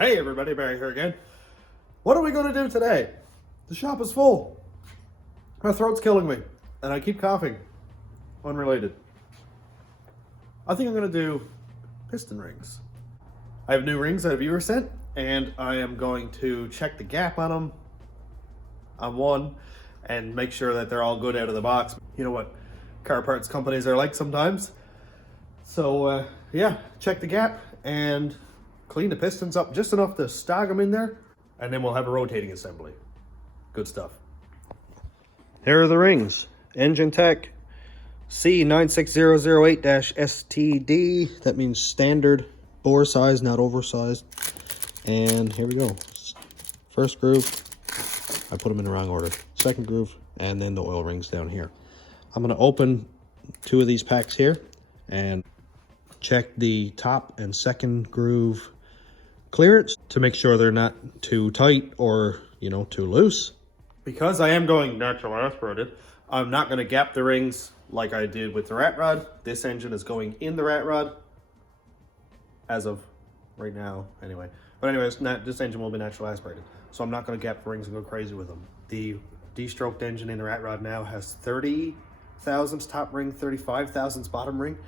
Hey everybody, Barry here again. What are we going to do today? The shop is full. My throat's killing me and I keep coughing. Unrelated. I think I'm going to do piston rings. I have new rings that a viewer sent and I am going to check the gap on them on one and make sure that they're all good out of the box. You know what car parts companies are like sometimes. So yeah, check the gap and clean the pistons up just enough to stog them in there, and then we'll have a rotating assembly. Good stuff. Here are the rings. Engine Tech C96008-STD. That means standard bore size, not oversized. And here we go. First groove, I put them in the wrong order. Second groove, and then the oil rings down here. I'm gonna open two of these packs here and check the top and second groove clearance to make sure they're not too tight or, you know, too loose. Because I am going natural aspirated, I'm not going to gap the rings like I did with the rat rod. This engine is going in the rat rod as of right now anyway. But anyways, this engine will be natural aspirated, so I'm not going to gap the rings and go crazy with them. The de-stroked engine in the rat rod now has 30 thousandths top ring, 35 thousandths bottom ring.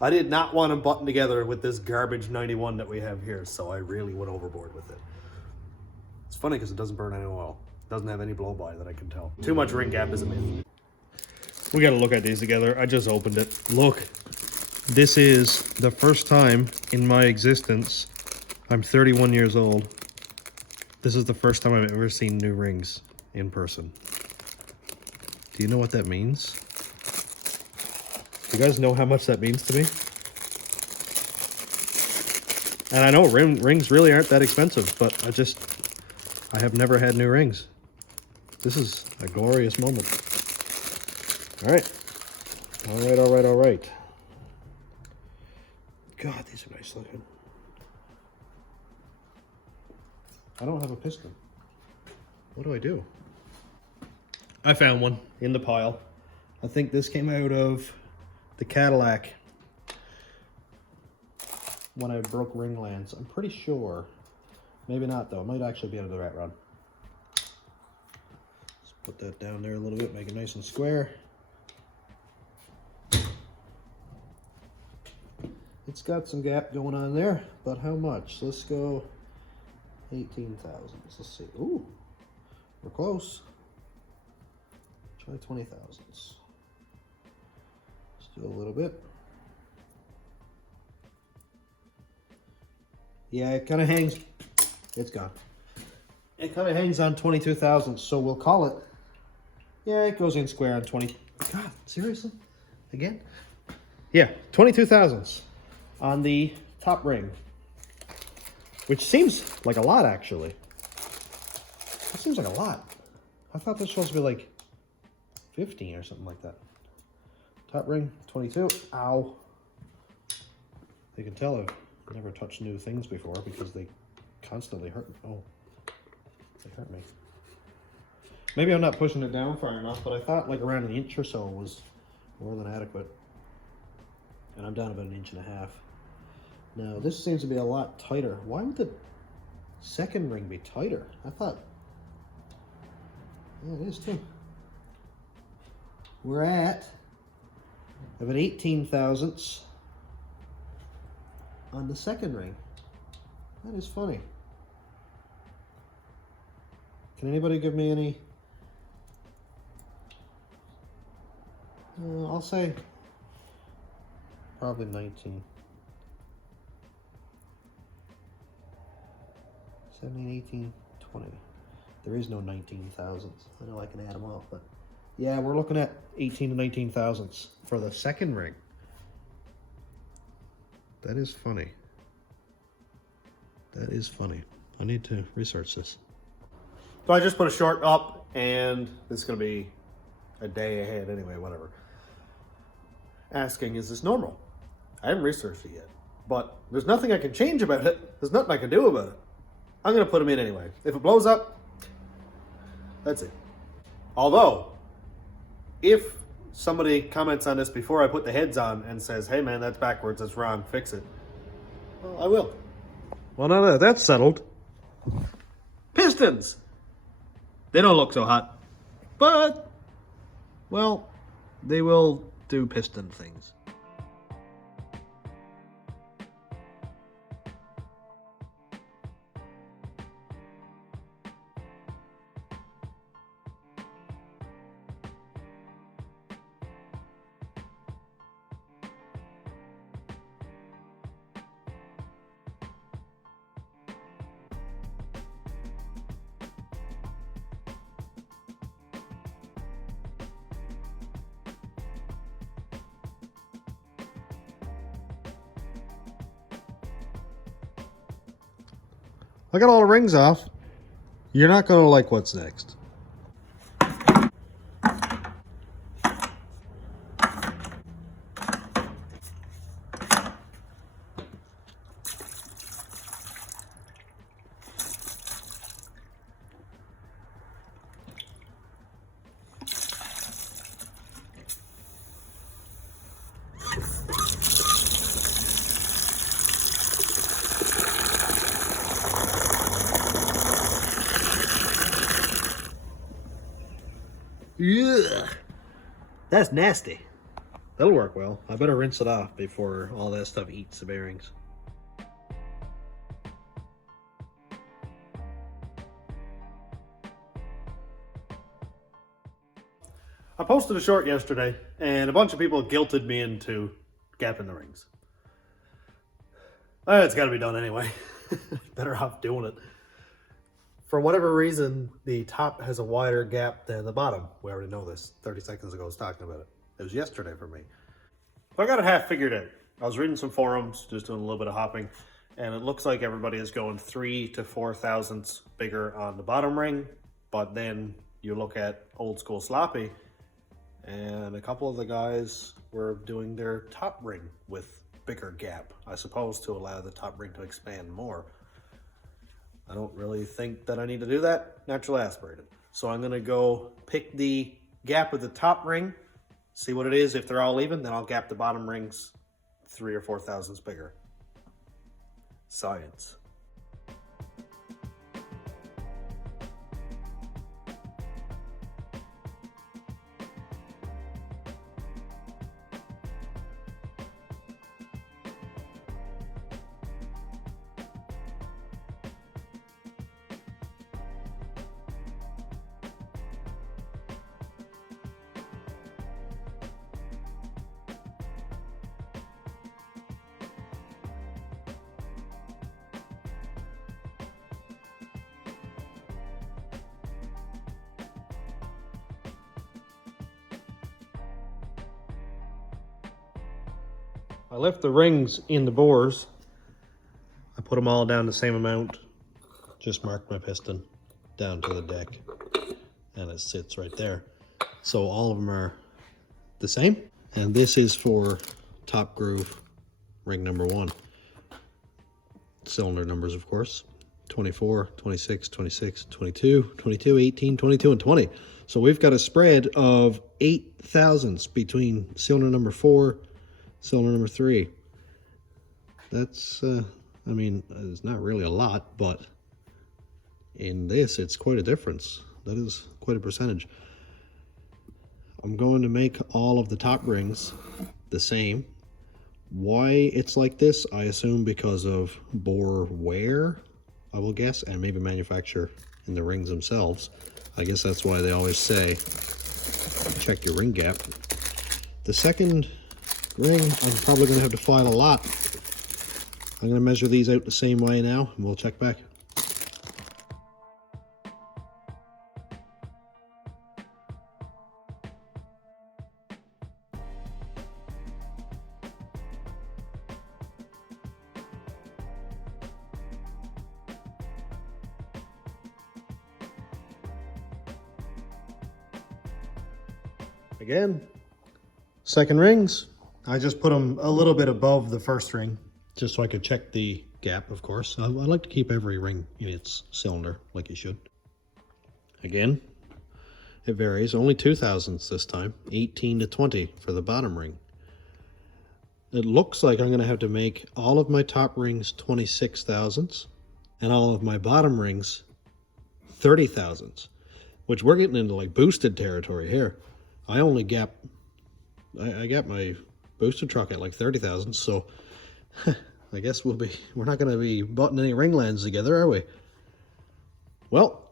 I did not want them buttoned together with this garbage 91 that we have here, so I really went overboard with it. It's funny because it doesn't burn any oil. It doesn't have any blow-by that I can tell. Too much ring gap is a myth. We got to look at these together. I just opened it. Look, this is the first time in my existence. I'm 31 years old. This is the first time I've ever seen new rings in person. Do you know what that means? You guys know how much that means to me? And I know rings really aren't that expensive, but I have never had new rings. This is a glorious moment. All right. All right. God, these are nice looking. I don't have a piston. What do I do? I found one in the pile. I think this came out of the Cadillac when I broke ring lands. I'm pretty sure. Maybe not though. It might actually be under the rat rod. Let's put that down there a little bit, make it nice and square. It's got some gap going on there, but how much? Let's go 18 thousandths. Let's see. Ooh, we're close. Try 20 thousandths. Do a little bit. Yeah, it kind of hangs. It's gone. It kind of hangs on 22 thousandths, so we'll call it. Yeah, it goes in square on 20. God, seriously? Again? Yeah, 22 thousandths on the top ring, which seems like a lot, actually. It seems like a lot. I thought this was supposed to be like 15 or something like that. Top ring, 22. Ow. You can tell I've never touched new things before because they constantly hurt me. Oh, they hurt me. Maybe I'm not pushing it down far enough, but I thought like around an inch or so was more than adequate. And I'm down about an inch and a half. Now, this seems to be a lot tighter. Why would the second ring be tighter? I thought, yeah, it is too. We're at about 18 thousandths on the second ring. That is funny. Can anybody give me any? I'll say probably 19. 17, 18, 20. There is no 19 thousandths. I know I can add them up, but yeah, we're looking at 18 to 19 thousandths for the second ring. That is funny. That is funny. I need to research this. So I just put a short up, and this is going to be a day ahead anyway, whatever. Asking, is this normal? I haven't researched it yet, but there's nothing I can change about it. There's nothing I can do about it. I'm going to put them in anyway. If it blows up, that's it. Although, if somebody comments on this before I put the heads on and says, hey man, that's backwards, that's wrong, fix it, well, I will. Well, now that that's settled, pistons! They don't look so hot, but, well, they will do piston things. I got all the rings off. You're not going to like what's next. Ugh, that's nasty. That'll work well. I better rinse it off before all that stuff eats the bearings. I posted a short yesterday, and a bunch of people guilted me into gapping the rings. It's got to be done anyway. Better off doing it. For whatever reason, the top has a wider gap than the bottom. We already know this. 30 seconds ago I was talking about it. It was yesterday for me. So I got it half figured out. I was reading some forums, just doing a little bit of hopping, and it looks like everybody is going 3 to 4 thousandths bigger on the bottom ring, but then you look at old school sloppy, and a couple of the guys were doing their top ring with bigger gap, I suppose, to allow the top ring to expand more. I don't really think that I need to do that. Naturally aspirated. So I'm gonna go pick the gap of the top ring, see what it is. If they're all even, then I'll gap the bottom rings 3 or 4 thousandths bigger. Science. I left the rings in the bores. I put them all down the same amount. Just marked my piston down to the deck. And it sits right there. So all of them are the same. And this is for top groove ring number 1. Cylinder numbers, of course. 24, 26, 26, 22, 22, 18, 22, and 20. So we've got a spread of 8 thousandths between cylinder number 4, cylinder number 3. That's, I mean, it's not really a lot, but in this, it's quite a difference. That is quite a percentage. I'm going to make all of the top rings the same. Why it's like this, I assume because of bore wear, I will guess, and maybe manufacture in the rings themselves. I guess that's why they always say, check your ring gap. The second ring, I'm probably going to have to file a lot. I'm going to measure these out the same way now, and we'll check back. Again, second rings, I just put them a little bit above the first ring, just so I could check the gap, of course. I like to keep every ring in its cylinder, like you should. Again, it varies, only 2 thousandths this time, 18 to 20 for the bottom ring. it looks like I'm going to have to make all of my top rings 26 thousandths and all of my bottom rings 30 thousandths, which we're getting into like boosted territory here. I only gap, I got my boosted truck at like 30 thousandths, so I guess we're not going to be butting any ring lands together, are we? Well,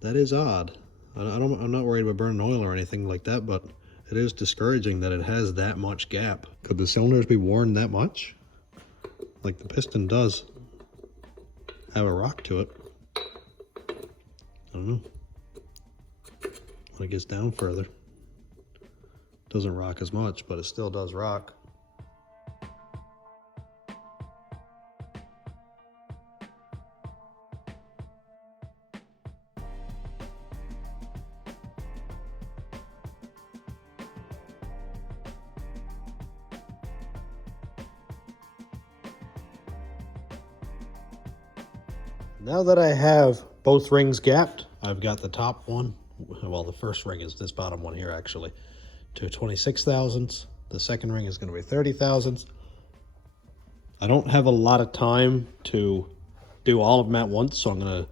that is odd. I'm not worried about burning oil or anything like that, but it is discouraging that it has that much gap. Could the cylinders be worn that much? Like the piston does have a rock to it. I don't know. When it gets down further, it doesn't rock as much, but it still does rock. Now that I have both rings gapped, I've got the top one, well, the first ring is this bottom one here actually, to 26 thousandths. The second ring is going to be 30 thousandths. I don't have a lot of time to do all of them at once, so I'm going to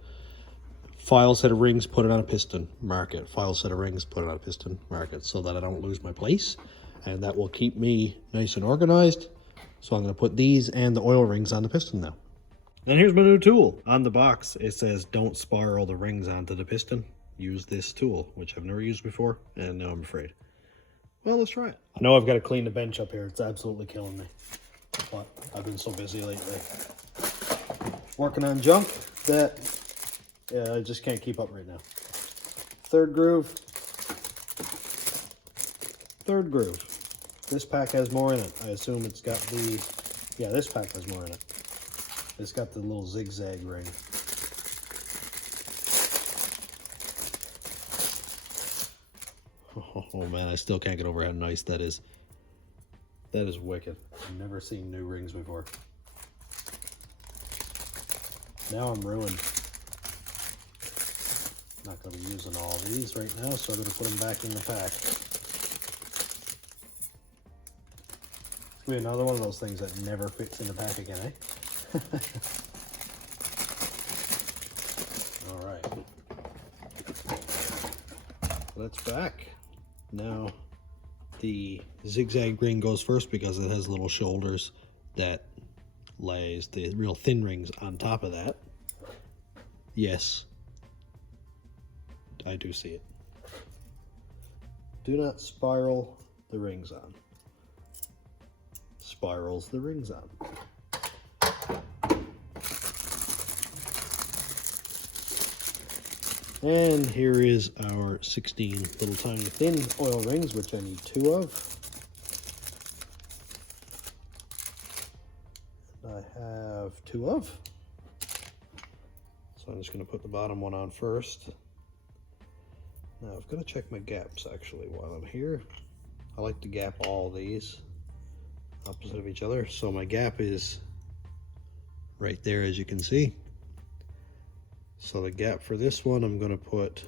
file set of rings, put it on a piston, mark it. File set of rings, put it on a piston, mark it, so that I don't lose my place. And that will keep me nice and organized. So I'm going to put these and the oil rings on the piston now. And here's my new tool. On the box, it says don't spiral the rings onto the piston. Use this tool, which I've never used before, and now I'm afraid. Well, let's try it. I know I've got to clean the bench up here. It's absolutely killing me. But I've been so busy lately working on junk that I just can't keep up right now. Third groove. Third groove. This pack has more in it. I assume it's got the... Yeah, this pack has more in it. It's got the little zigzag ring. Oh man, I still can't get over how nice that is. That is wicked. I've never seen new rings before. Now I'm ruined. Not going to be using all these right now, so I'm going to put them back in the pack. It's going to be another one of those things that never fits in the pack again, eh? All right. That's back. Now, the zigzag ring goes first because it has little shoulders that lays the real thin rings on top of that. Yes, I do see it. Do not spiral the rings on. Spirals the rings on. And here is our 16 little tiny thin oil rings, which I need 2 of. And I have 2 of. So I'm just going to put the bottom one on first. Now I've got to check my gaps actually while I'm here. I like to gap all these opposite of each other. So my gap is right there, as you can see. So the gap for this one, I'm going to put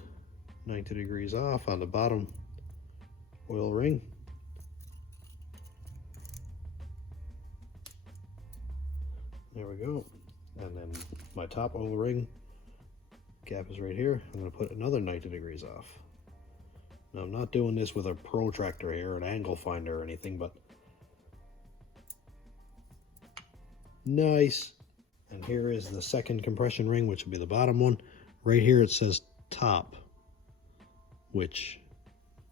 90 degrees off on the bottom oil ring. There we go. And then my top oil ring gap is right here. I'm going to put another 90 degrees off. Now I'm not doing this with a protractor here, an angle finder or anything, but nice. And here is the second compression ring, which will be the bottom one. Right here it says top, which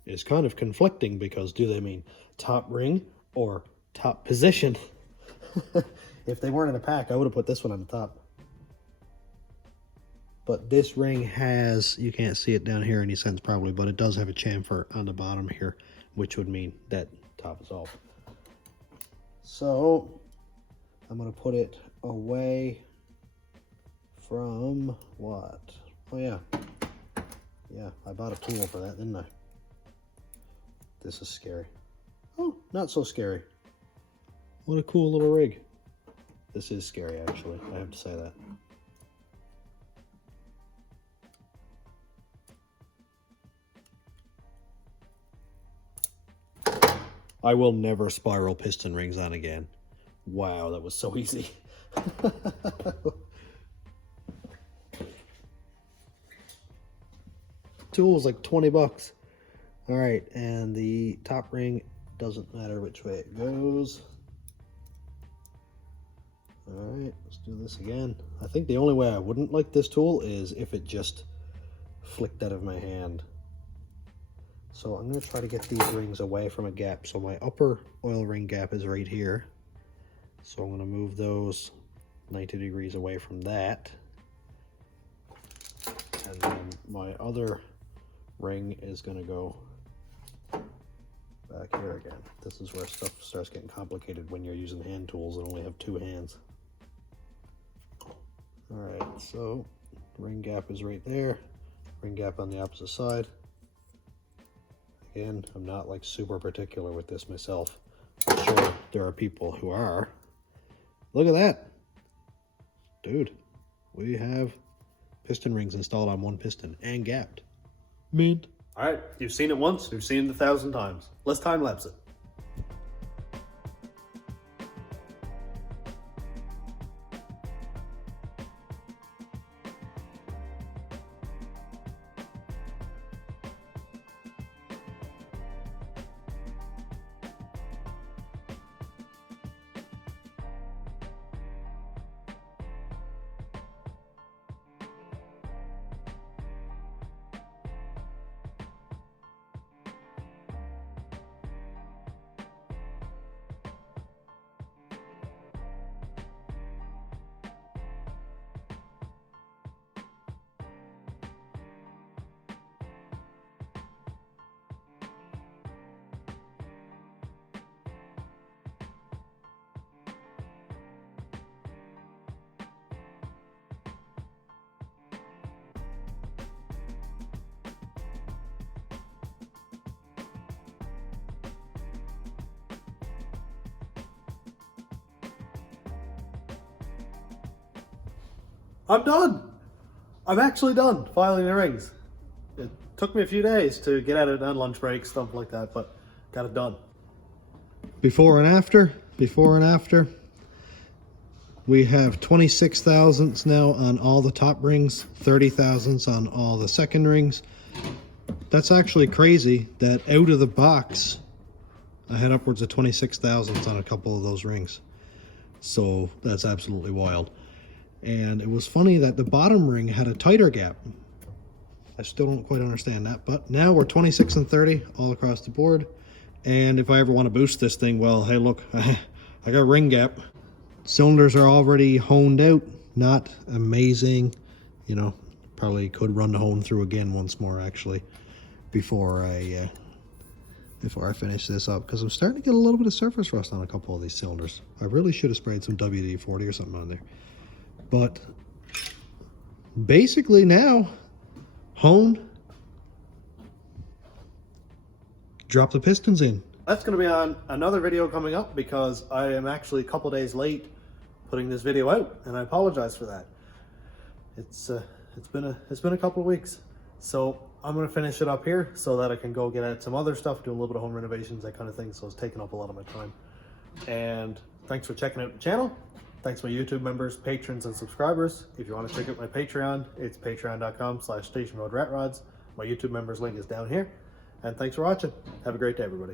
is kind of conflicting because do they mean top ring or top position? If they weren't in a pack, I would have put this one on the top. But this ring has, you can't see it down here any sense probably, but it does have a chamfer on the bottom here, which would mean that top is off. So I'm going to put it away from what? Oh yeah, I bought a tool for that, didn't I? This is scary. Oh, not so scary. What a cool little rig. This is scary actually, I have to say that. I will never spiral piston rings on again. Wow, that was so easy. Tool was like 20 bucks. All right, and the top ring doesn't matter which way it goes. All right, let's do this again. I think the only way I wouldn't like this tool is if it just flicked out of my hand. So I'm going to try to get these rings away from a gap. So my upper oil ring gap is right here. So I'm going to move those 90 degrees away from that. And then my other ring is going to go back here again. This is where stuff starts getting complicated when you're using hand tools and only have two hands. All right, so ring gap is right there. Ring gap on the opposite side. Again, I'm not like super particular with this myself. I'm sure there are people who are. Look at that. Dude, we have piston rings installed on one piston and gapped. Mint. All right, you've seen it once, you've seen it 1,000 times. Let's time lapse it. I'm done. I'm actually done filing the rings. It took me a few days to get at it on lunch breaks, stuff like that, but got it done. Before and after. We have 26 thousandths now on all the top rings, 30 thousandths on all the second rings. That's actually crazy that out of the box, I had upwards of 26 thousandths on a couple of those rings. So that's absolutely wild. And it was funny that the bottom ring had a tighter gap. I still don't quite understand that, but now we're 26 and 30 all across the board. And if I ever want to boost this thing, well, hey, look, I got ring gap. Cylinders are already honed out, not amazing. You know, probably could run the hone through again once more actually before I finish this up, because I'm starting to get a little bit of surface rust on a couple of these cylinders. I really should have sprayed some WD-40 or something on there. But basically now, hone, drop the pistons in. That's going to be on another video coming up, because I am actually a couple days late putting this video out, and I apologize for that. It's been a couple of weeks, so I'm going to finish it up here so that I can go get at some other stuff, do a little bit of home renovations, that kind of thing. So it's taking up a lot of my time. And thanks for checking out the channel. Thanks to my YouTube members, patrons, and subscribers. If you want to check out my Patreon, it's patreon.com/stationroadratrods. My YouTube members link is down here. And thanks for watching. Have a great day, everybody.